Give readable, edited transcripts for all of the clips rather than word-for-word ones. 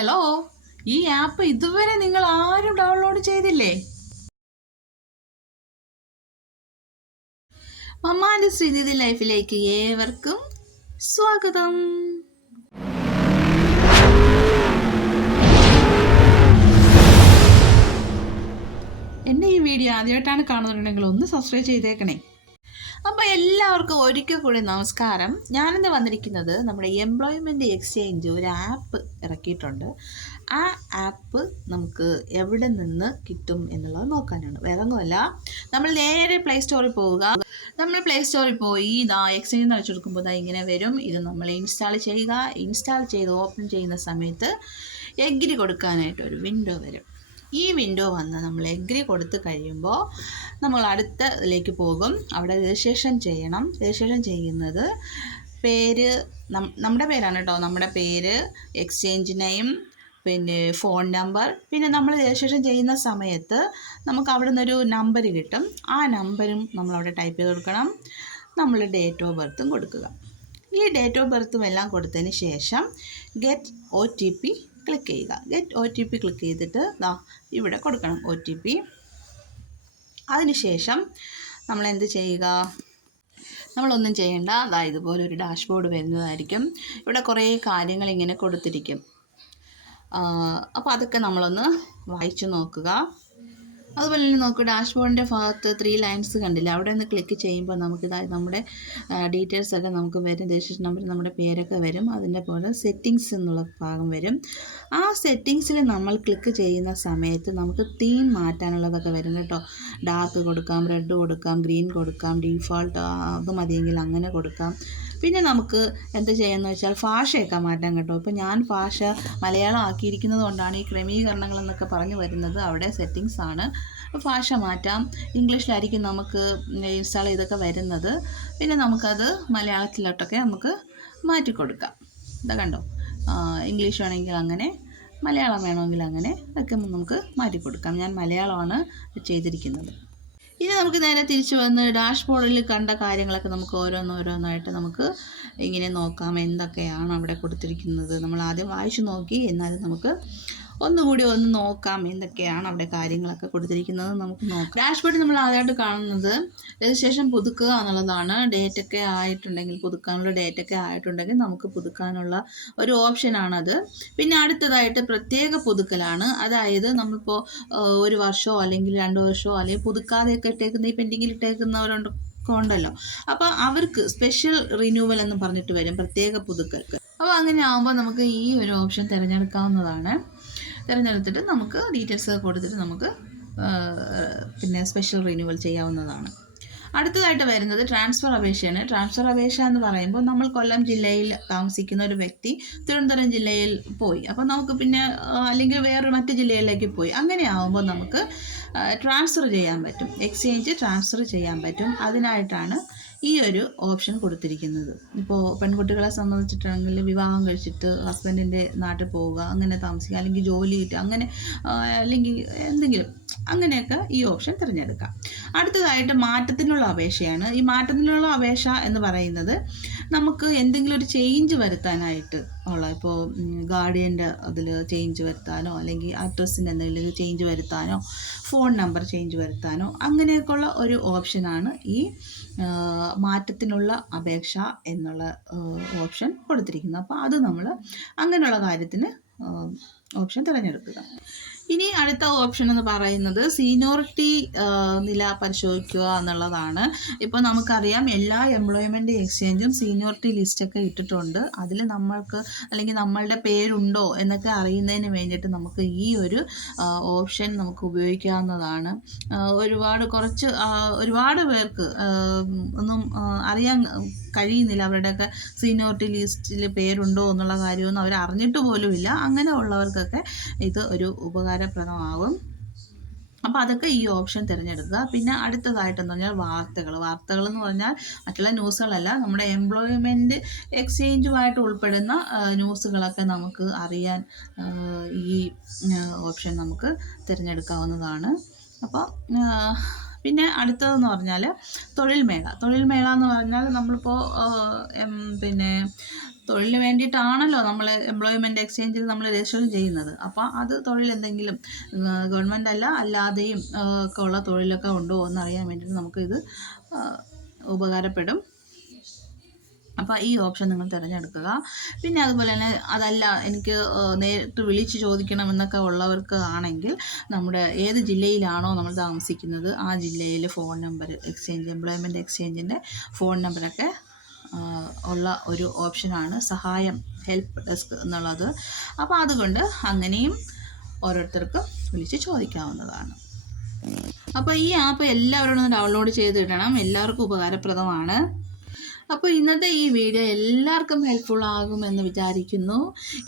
Hello, ഈ app ഇതുവരെ നിങ്ങൾ ആരും ഡൗൺലോഡ് ചെയ്തില്ലേ? മമ്മാൻ്റെ ശ്രീനിധി ലൈഫിലേക്ക് ഏവർക്കും സ്വാഗതം. എൻ്റെ ഈ വീഡിയോ ആദ്യമായിട്ടാണ് കാണുന്നുണ്ടെങ്കിൽ ഒന്ന് സബ്സ്ക്രൈബ് ചെയ്തേക്കണേ. അപ്പോൾ എല്ലാവർക്കും ഒരിക്കൽ കൂടി നമസ്കാരം. ഞാനിന്ന് വന്നിരിക്കുന്നത് നമ്മുടെ എംപ്ലോയ്മെൻറ്റ് എക്സ്ചേഞ്ച് ഒരു ആപ്പ് ഇറക്കിയിട്ടുണ്ട്. ആ ആപ്പ് നമുക്ക് എവിടെ നിന്ന് കിട്ടും എന്നുള്ളത് നോക്കാനാണ്. വേറെ ഒന്നുമല്ല, നമ്മൾ നേരെ പ്ലേ സ്റ്റോറിൽ പോവുക. നമ്മൾ പ്ലേ സ്റ്റോറിൽ പോയി എക്സ്ചേഞ്ച് എന്ന് വെച്ചെടുക്കുമ്പോൾ ഇങ്ങനെ വരും. ഇത് നമ്മൾ ഇൻസ്റ്റാൾ ചെയ്യുക. ഇൻസ്റ്റാൾ ചെയ്ത് ഓപ്പൺ ചെയ്യുന്ന സമയത്ത് എഗ്രി കൊടുക്കാനായിട്ട് ഒരു വിൻഡോ വരും. ഈ വിൻഡോ വന്ന് നമ്മൾ എഗ്രി കൊടുത്ത് കഴിയുമ്പോൾ നമ്മൾ അടുത്തതിലേക്ക് പോകും. അവിടെ രജിസ്ട്രേഷൻ ചെയ്യണം. രജിസ്ട്രേഷൻ ചെയ്യുന്നത് പേര് നമ്മുടെ പേരാണ് കേട്ടോ. നമ്മുടെ പേര്, എക്സ്ചേഞ്ച് നെയിം, പിന്നെ ഫോൺ നമ്പർ, പിന്നെ നമ്മൾ രജിസ്ട്രേഷൻ ചെയ്യുന്ന സമയത്ത് നമുക്ക് അവിടെ നിന്നൊരു നമ്പർ കിട്ടും. ആ നമ്പരും നമ്മളവിടെ ടൈപ്പ് ചെയ്ത് കൊടുക്കണം. നമ്മൾ ഡേറ്റ് ഓഫ് ബർത്തും കൊടുക്കുക. ഈ ഡേറ്റ് ഓഫ് ബർത്തും എല്ലാം കൊടുത്തതിന് ശേഷം ഗെറ്റ് OTP ക്ലിക്ക് ചെയ്യുക. ഗെറ്റ് OTP ക്ലിക്ക് ചെയ്തിട്ട് ഇവിടെ കൊടുക്കണം OTP. അതിനുശേഷം നമ്മൾ എന്ത് ചെയ്യുക? നമ്മളൊന്നും ചെയ്യേണ്ട. ഇതുപോലെ ഒരു ഡാഷ്ബോർഡ് വരുന്നതായിരിക്കും. ഇവിടെ കുറേ കാര്യങ്ങൾ ഇങ്ങനെ കൊടുത്തിരിക്കും. അപ്പോൾ അതൊക്കെ നമ്മളൊന്ന് വായിച്ചു നോക്കുക. അതുപോലെ തന്നെ നോക്കുക, ഡാഷ്ബോർഡിൻ്റെ ഭാഗത്ത് 3 ലൈൻസ് കണ്ടില്ല? അവിടെ ഒന്ന് ക്ലിക്ക് ചെയ്യുമ്പോൾ നമുക്ക് നമ്മുടെ ഡീറ്റെയിൽസ് ഒക്കെ നമുക്ക് വരും. രജിസ്ട്രേഷൻ നമ്പർ, നമ്മുടെ പേരൊക്കെ വരും. അതിൻ്റെ പോലെ സെറ്റിങ്സ് എന്നുള്ള ഭാഗം വരും. ആ സെറ്റിങ്സിൽ നമ്മൾ ക്ലിക്ക് ചെയ്യുന്ന സമയത്ത് നമുക്ക് തീം മാറ്റാനുള്ളതൊക്കെ വരും കേട്ടോ. ഡാർക്ക് കൊടുക്കാം, റെഡ് കൊടുക്കാം, ഗ്രീൻ കൊടുക്കാം, ഡീഫോൾട്ട് അത് മതിയെങ്കിൽ അങ്ങനെ കൊടുക്കാം. പിന്നെ നമുക്ക് എന്ത് ചെയ്യാമെന്ന് വെച്ചാൽ ഭാഷയൊക്കെ മാറ്റാം കേട്ടോ. ഇപ്പോൾ ഞാൻ ഭാഷ മലയാളം ആക്കിയിരിക്കുന്നത് കൊണ്ടാണ് ഈ ക്രമീകരണങ്ങൾ എന്നൊക്കെ പറഞ്ഞു വരുന്നത്. അവിടെ സെറ്റിങ്സ് ആണ്. ഭാഷ മാറ്റാം. ഇംഗ്ലീഷിലായിരിക്കും നമുക്ക് ഇൻസ്റ്റാൾ ചെയ്തൊക്കെ വരുന്നത്. പിന്നെ നമുക്കത് മലയാളത്തിലോട്ടൊക്കെ നമുക്ക് മാറ്റിക്കൊടുക്കാം. കണ്ടോ, ഇംഗ്ലീഷ് വേണമെങ്കിൽ അങ്ങനെ, മലയാളം വേണമെങ്കിൽ അങ്ങനെ ഒക്കെ നമുക്ക് മാറ്റിക്കൊടുക്കാം. ഞാൻ മലയാളമാണ് ചെയ്തിരിക്കുന്നത്. ഇനി നമുക്ക് നേരെ തിരിച്ചു വന്ന് ഡാഷ്ബോർഡിൽ കണ്ട കാര്യങ്ങളൊക്കെ നമുക്ക് ഓരോന്നോരോന്നായിട്ട് നമുക്ക് ഇങ്ങനെ നോക്കാം. എന്തൊക്കെയാണ് അവിടെ കൊടുത്തിരിക്കുന്നത് നമ്മൾ ആദ്യം വായിച്ചു നോക്കി. എന്നാലും നമുക്ക് ഒന്നുകൂടി ഒന്ന് നോക്കാം എന്തൊക്കെയാണ് അവിടെ കാര്യങ്ങളൊക്കെ കൊടുത്തിരിക്കുന്നത് നമുക്ക് നോക്കാം. ഡാഷ്ബോർഡിൽ നമ്മൾ ആദ്യമായിട്ട് കാണുന്നത് രജിസ്ട്രേഷൻ പുതുക്കുക എന്നുള്ളതാണ്. ഡേറ്റൊക്കെ ആയിട്ടുണ്ടെങ്കിൽ, പുതുക്കാനുള്ള ഡേറ്റൊക്കെ ആയിട്ടുണ്ടെങ്കിൽ നമുക്ക് പുതുക്കാനുള്ള ഒരു ഓപ്ഷനാണത്. പിന്നെ അടുത്തതായിട്ട് പ്രത്യേക പുതുക്കലാണ്. അതായത് നമ്മളിപ്പോൾ 1 വർഷമോ അല്ലെങ്കിൽ 2 വർഷമോ അല്ലെങ്കിൽ പുതുക്കാതെയൊക്കെ ഇട്ടേക്കുന്ന, ഈ പെൻഡിങ്ങിൽ ഇട്ടേക്കുന്നവരുണ്ട് ഉണ്ടല്ലോ. അപ്പോൾ അവർക്ക് സ്പെഷ്യൽ റിന്യൂവൽ എന്ന് പറഞ്ഞിട്ട് വരും, പ്രത്യേക പുതുക്കൽ. അപ്പോൾ അങ്ങനെ ആകുമ്പോൾ നമുക്ക് ഈ ഒരു ഓപ്ഷൻ തിരഞ്ഞെടുക്കാവുന്നതാണ്. തിരഞ്ഞെടുത്തിട്ട് നമുക്ക് ഡീറ്റെയിൽസ് കൊടുത്തിട്ട് നമുക്ക് പിന്നെ സ്പെഷ്യൽ റിന്യൂവൽ ചെയ്യാവുന്നതാണ്. അടുത്തതായിട്ട് വരുന്നത് ട്രാൻസ്ഫർ അപേക്ഷയാണ്. ട്രാൻസ്ഫർ അപേക്ഷ എന്ന് പറയുമ്പോൾ നമ്മൾ കൊല്ലം ജില്ലയിൽ താമസിക്കുന്ന ഒരു വ്യക്തി തിരുവനന്തപുരം ജില്ലയിൽ പോയി, അപ്പോൾ നമുക്ക് പിന്നെ അല്ലെങ്കിൽ വേറൊരു മറ്റ് ജില്ലയിലേക്ക് പോയി, അങ്ങനെ ആകുമ്പോൾ നമുക്ക് ട്രാൻസ്ഫർ ചെയ്യാൻ പറ്റും. എക്സ്ചേഞ്ച് ട്രാൻസ്ഫർ ചെയ്യാൻ പറ്റും. അതിനായിട്ടാണ് ഈ ഒരു ഓപ്ഷൻ കൊടുത്തിരിക്കുന്നത്. ഇപ്പോൾ പെൺകുട്ടികളെ സംബന്ധിച്ചിട്ടാണെങ്കിൽ വിവാഹം കഴിച്ചിട്ട് ഹസ്ബൻഡിൻ്റെ നാട്ടിൽ പോവുക, അങ്ങനെ താമസിക്കുക, അല്ലെങ്കിൽ ജോലി കിട്ടുക, അങ്ങനെ അല്ലെങ്കിൽ എന്തെങ്കിലും അങ്ങനെയൊക്കെ ഈ ഓപ്ഷൻ തിരഞ്ഞെടുക്കാം. അടുത്തതായിട്ട് മാറ്റത്തിനുള്ള അപേക്ഷയാണ്. ഈ മാറ്റത്തിനുള്ള അപേക്ഷ എന്ന് പറയുന്നത് നമുക്ക് എന്തെങ്കിലും ഒരു ചേഞ്ച് വരുത്താനായിട്ട് ഉള്ള, ഇപ്പോൾ ഗാർഡിയൻ്റെ അതിൽ ചേഞ്ച് വരുത്താനോ, അല്ലെങ്കിൽ അഡ്രസ്സിന് എന്തെങ്കിലും ചേഞ്ച് വരുത്താനോ, ഫോൺ നമ്പർ ചേഞ്ച് വരുത്താനോ, അങ്ങനെയൊക്കെയുള്ള ഒരു ഓപ്ഷനാണ് ഈ മാറ്റത്തിനുള്ള അപേക്ഷ എന്നുള്ള ഓപ്ഷൻ കൊടുത്തിരിക്കുന്നത്. അപ്പോൾ അത് നമ്മൾ അങ്ങനെയുള്ള കാര്യത്തിന് ഓപ്ഷൻ തിരഞ്ഞെടുക്കുക. ഇനി അടുത്ത ഓപ്ഷൻ എന്ന് പറയുന്നത് സീനിയോറിറ്റി നില പരിശോധിക്കുക എന്നുള്ളതാണ്. ഇപ്പോൾ നമുക്കറിയാം എല്ലാ എംപ്ലോയ്മെൻറ്റ് എക്സ്ചേഞ്ചും സീനിയോറിറ്റി ലിസ്റ്റൊക്കെ ഇട്ടിട്ടുണ്ട്. അതിൽ നമ്മൾക്ക് അല്ലെങ്കിൽ നമ്മളുടെ പേരുണ്ടോ എന്നൊക്കെ അറിയുന്നതിന് വേണ്ടിയിട്ട് നമുക്ക് ഈ ഒരു ഓപ്ഷൻ നമുക്ക് ഉപയോഗിക്കാവുന്നതാണ്. ഒരുപാട് പേർക്ക് ഒന്നും അറിയാൻ കഴിയുന്നില്ല അവരുടെയൊക്കെ സീനിയോറിറ്റി ലിസ്റ്റിൽ പേരുണ്ടോ എന്നുള്ള കാര്യമൊന്നും അവർ അറിഞ്ഞിട്ട് പോലുമില്ല. അങ്ങനെ ഉള്ളവർക്കൊക്കെ ഇത് ഒരു ഉപകാരപ്രദമാകും. അപ്പോൾ അതൊക്കെ ഈ ഓപ്ഷൻ തിരഞ്ഞെടുക്കുക. പിന്നെ അടുത്തതായിട്ടെന്ന് പറഞ്ഞാൽ വാർത്തകൾ എന്ന് പറഞ്ഞാൽ മറ്റുള്ള ന്യൂസുകളല്ല, നമ്മുടെ എംപ്ലോയ്മെൻറ്റ് എക്സ്ചേഞ്ചുമായിട്ട് ഉൾപ്പെടുന്ന ന്യൂസുകളൊക്കെ നമുക്ക് അറിയാൻ ഈ ഓപ്ഷൻ നമുക്ക് തിരഞ്ഞെടുക്കാവുന്നതാണ്. അപ്പോൾ പിന്നെ അടുത്തതെന്ന് പറഞ്ഞാൽ തൊഴിൽ മേള എന്ന് പറഞ്ഞാൽ നമ്മളിപ്പോൾ പിന്നെ തൊഴിലിന് വേണ്ടിയിട്ടാണല്ലോ നമ്മൾ എംപ്ലോയ്മെൻറ്റ് എക്സ്ചേഞ്ചിൽ നമ്മൾ രജിസ്റ്റർ ചെയ്യുന്നത്. അപ്പോൾ അത് തൊഴിലെന്തെങ്കിലും ഗവൺമെൻറ് അല്ലാതെയും ഒക്കെ ഉള്ള തൊഴിലൊക്കെ ഉണ്ടോ എന്നറിയാൻ വേണ്ടിയിട്ട് നമുക്കിത് ഉപകാരപ്പെടും. അപ്പോൾ ഈ ഓപ്ഷൻ നിങ്ങൾ തിരഞ്ഞെടുക്കുക. പിന്നെ അതുപോലെ തന്നെ അതല്ല എനിക്ക് നേരിട്ട് വിളിച്ച് ചോദിക്കണമെന്നൊക്കെ ഉള്ളവർക്ക് ആണെങ്കിൽ നമ്മുടെ ഏത് ജില്ലയിലാണോ നമ്മൾ താമസിക്കുന്നത് ആ ജില്ലയിൽ ഫോൺ നമ്പർ എംപ്ലോയ്മെൻറ്റ് എക്സ്ചേഞ്ചിൻ്റെ ഫോൺ നമ്പറൊക്കെ ഉള്ള ഒരു ഓപ്ഷനാണ് സഹായം ഹെൽപ്പ് ഡെസ്ക് എന്നുള്ളത്. അപ്പോൾ അതുകൊണ്ട് അങ്ങനെയും ഓരോരുത്തർക്കും വിളിച്ച് ചോദിക്കാവുന്നതാണ്. അപ്പോൾ ഈ ആപ്പ് എല്ലാവരോടും ഒന്ന് ഡൗൺലോഡ് ചെയ്തിടണം, എല്ലാവർക്കും ഉപകാരപ്രദമാണ്. അപ്പോൾ ഇന്നത്തെ ഈ വീഡിയോ എല്ലാവർക്കും ഹെൽപ്ഫുൾ ആകുമെന്ന് വിചാരിക്കുന്നു.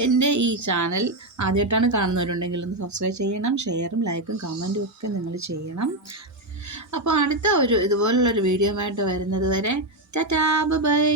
എൻ്റെ ഈ ചാനൽ ആദ്യമായിട്ടാണ് കാണുന്നവരുണ്ടെങ്കിൽ ഒന്ന് സബ്സ്ക്രൈബ് ചെയ്യണം, ഷെയറും ലൈക്കും കമൻറ്റും ഒക്കെ നിങ്ങൾ ചെയ്യണം. അപ്പോൾ അടുത്ത ഇതുപോലുള്ളൊരു വീഡിയോ ആയിട്ട് വരുന്നത് വരെ ടാറ്റാ ബൈ.